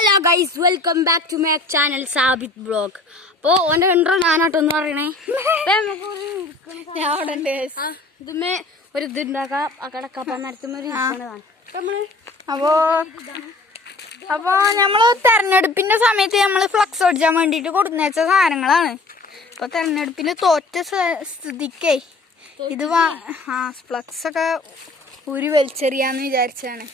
Hello guys, welcome back to my channel Sabith blog. അപ്പോൾ ഓൻ്റെ intro ഞാനായിട്ടൊന്ന് പറയണേ. ഇതുമേ ഒരു ഇതുണ്ടാക്കാം, അക്കടെ കപ്പ മരത്തുമൊരു ഇരിക്കണതാണ്. അപ്പൊ നമ്മള് തെരഞ്ഞെടുപ്പിന്റെ സമയത്ത് നമ്മള് ഫ്ലക്സ് അടിച്ചാൻ വേണ്ടിട്ട് കൊടുന്നേച്ച സാധനങ്ങളാണ്. അപ്പൊ തെരഞ്ഞെടുപ്പിന് തോറ്റ സ്ഥിതിക്കേ ഇത് ഫ്ലക്സ് ഒക്കെ ഊരി വലിച്ചെറിയാന്ന് വിചാരിച്ചാണ്.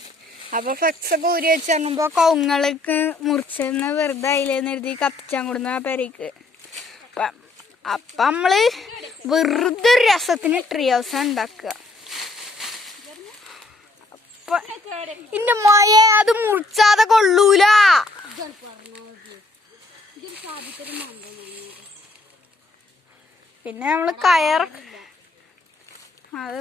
അപ്പൊ ഫ്ലക്സ് ഒക്കെ ഊരി വെച്ച് ഇറങ്ങുമ്പോ കവുങ്ങൾക്ക് മുറിച്ചെന്ന് വെറുതെ അതിലേന്ന് എഴുതി കത്തിച്ചാൻ കൊടുന്ന ആ പെരയ്ക്ക്. അപ്പൊ നമ്മള് വെറുതെ ഒരു രസത്തിന് ട്രീ ഹൗസ് ഉണ്ടാക്കുക. അപ്പൊ ഇന്റെ മോയെ അത് മുറിച്ചാതെ കൊള്ളൂല. പിന്നെ നമ്മള് കയർ അത്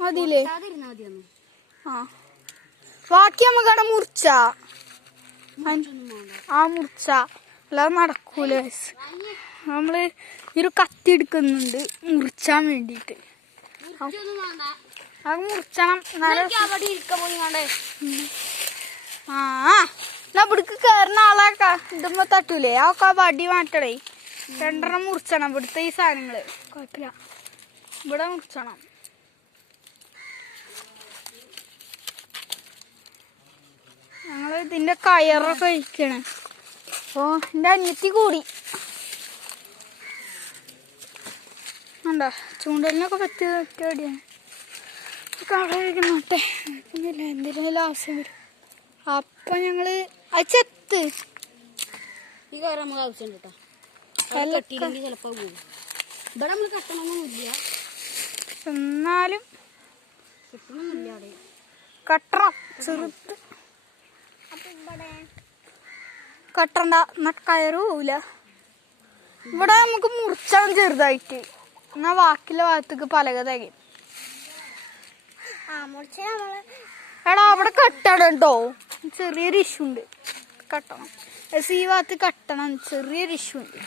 മതിയില്ലേ? ബാക്കി നമുക്ക് അവിടെ മുറിച്ച മുറിച്ച അല്ലാതെ നടക്കൂല. നമ്മള് ഒരു കത്തി എടുക്കുന്നുണ്ട് മുറിച്ചാൻ വേണ്ടിട്ട്. അത് മുറിച്ചണം. ഇവിടക്ക് കേറുന്ന ആളെ ഇതുമ്പോ തട്ടൂലേ? ആ വടി മാറ്റടേ. രണ്ടെണ്ണം മുറിച്ചണം ഇവിടുത്തെ ഈ സാധനങ്ങള്. കുഴപ്പമില്ല, ഇവിടെ മുറിച്ചണം. ഞങ്ങള് ഇതിന്റെ കയറൊക്കെ കഴിക്കണേ. അപ്പൊ എന്റെ അനിയത്തി കൂടി ഉണ്ടോ ചൂണ്ടലിനൊക്കെ പറ്റിയാണ്. കളഴിക്കുന്നോട്ടെ, പിന്നില്ല എന്തിനും ആവശ്യം വരും. അപ്പൊ ഞങ്ങള് അത് ചെത്ത് ഈ കയറ് നമുക്ക് ആവശ്യം കേട്ടോ. കെട്ടിയില്ലെങ്കിൽ ചിലപ്പോ പോകും. ഇവിടെ നമ്മൾ കെട്ടണമെന്നൊന്നുമില്ല, എന്നാലും കെട്ടണമെന്നില്ല. അവിടെ കട്ടണം ചെറുത്ത് കട്ടണ്ട, എന്നാ കയറ് പോവില്ല. ഇവിടെ നമുക്ക് മുറിച്ചാൽ ചെറുതായിട്ട്, എന്നാ ബാക്കിയുള്ള ഭാഗത്തേക്ക് പലക തികയും. എടാ അവിടെ കെട്ടണം കേട്ടോ, ചെറിയൊരു ഇഷ്യൂ ഉണ്ട്. കട്ടണം ഈ ഭാഗത്ത് കട്ടണം, ചെറിയൊരു ഇഷ്യൂ ഉണ്ട്.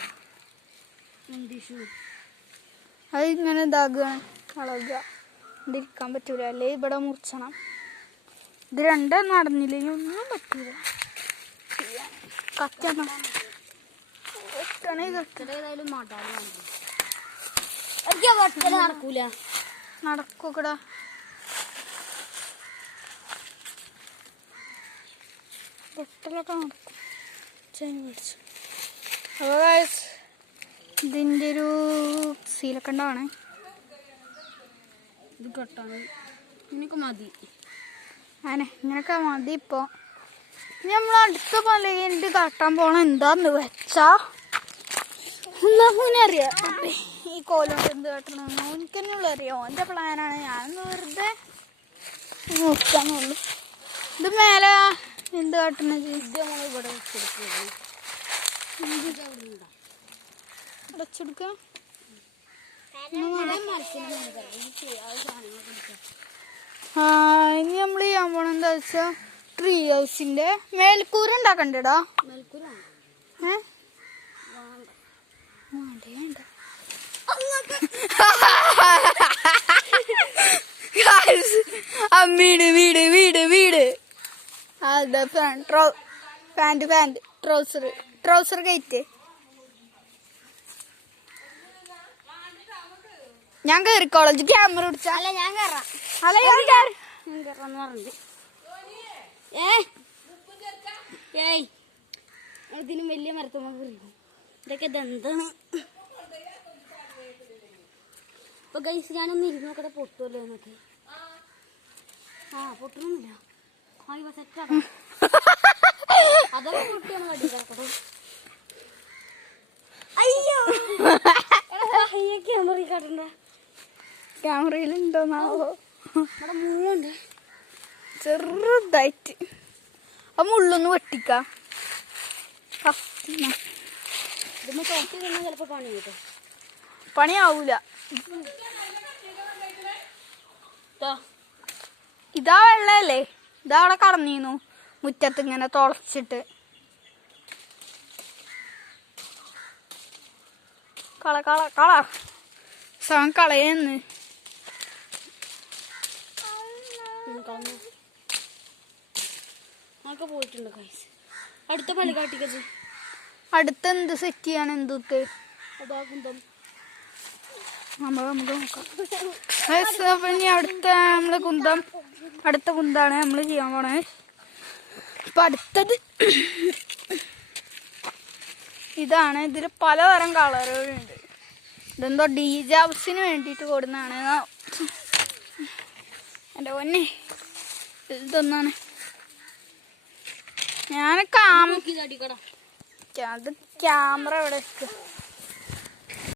അത് ഇങ്ങനെ ഇതാകുക, വളകുക, ഇതിരിക്കാൻ പറ്റൂല. അല്ലേ ഇവിടെ മുറിച്ചണം. ഇത് രണ്ടും നടന്നില്ലെങ്കിൽ ഒന്നും പറ്റൂല. കത്തണം നടക്കൂല, നടക്കൂക്കടാ. പൊട്ടലൊക്കെ നടക്കും. അപ്പോൾ ഇതിൻ്റെ ഒരു സീലൊക്കെ ഉണ്ടാവണേ. ഇത് കെട്ടാണ്. ഇതിനൊക്കെ മതി. അങ്ങനെ ഇങ്ങനൊക്കെ മതി. ഇപ്പോൾ നമ്മൾ അടുത്ത പലകേണ്ടി കട്ടാൻ പോണ എന്താന്ന് വെച്ചാ അറിയാം. ഈ കോലോണ്ട് എന്ത് കട്ടണമെന്ന് എനിക്ക് തന്നെയുള്ള അറിയാം. ഓൻ്റെ പ്ലാനാണ്. ഞാനൊന്ന് വെറുതെ നോക്കാന്നുള്ളൂ. ഇത് മേലെ എന്ത് കാട്ടണത്? ഇത് നമ്മൾ ഇവിടെ അടച്ചെടുക്ക. ഇനി നമ്മൾ ചെയ്യാൻ പോണ എന്താ വെച്ചാ ട്രീ ഹൗസിന്റെ മേൽക്കൂര ഉണ്ടാക്കണ്ടേടാ. വീട് വീട് വീട് വീട് അതെ. പാന്റ് ട്രൗസർ കയറ്റ്. ഞാൻ കയറിക്കോളാം. ക്യാമറ പിടിച്ചാ ഞാൻ കയറാം. ഇതിനും വലിയ മരത്തുമ്പോ ഇതൊക്കെ ഇതെന്താണ്? ഇപ്പൊ ഗൈസ് ഞാനൊന്ന് ഇരുന്ന് നോക്കട്ടെ, പൊട്ടുമല്ലോ എന്നൊക്കെ. പൊട്ടണമെന്നില്ല. അതൊക്കെ പൊട്ടിയാണ് വടി കിടക്കട്ടെ. അയ്യോ, ക്യാമറ കാട്ടണ്ട. ക്യാമറയിലുണ്ടോന്നാവോ? ഇവിടെ മൂന്നുണ്ട് ചെറുതായിട്ട്. ആ മുള്ളൊന്ന് വെട്ടിക്ക. ഇതൊന്ന് തോട്ടി കഴിഞ്ഞാൽ ചിലപ്പോ പണി കിട്ടും. പണിയാവൂല. ഇതാ വെള്ളല്ലേ? ഇതാ അവിടെ കടന്നിരുന്നു മുറ്റത്ത് ഇങ്ങനെ തുളച്ചിട്ട്. കള കള കള സാധനം കളയെന്ന് കളഞ്ഞു അതൊക്കെ പോയിട്ടുണ്ട് ഗൈസ്. അടുത്ത പള്ളി കാട്ടിക്കച്ച് അടുത്ത എന്ത് സെറ്റ് ചെയ്യാണ് എന്തൊക്കെ അതാ കുന്തം നമുക്ക് നോക്കാം. അപ്പൊ ഇനി അടുത്ത അടുത്ത കുന്താണ് നമ്മൾ ചെയ്യാൻ പോണേ. അപ്പൊ അടുത്തത് ഇതാണ്. ഇതിൽ പലതരം കളറുകളുണ്ട്. ഇതെന്തോ DJ ഹൗസിന് വേണ്ടിയിട്ട് കൊടുക്കുന്നതാണ്. എൻ്റെ പൊന്നെ ഇതൊന്നാണ്. ഞാൻ അത് ക്യാമറ ഇവിടെ വെക്കുക.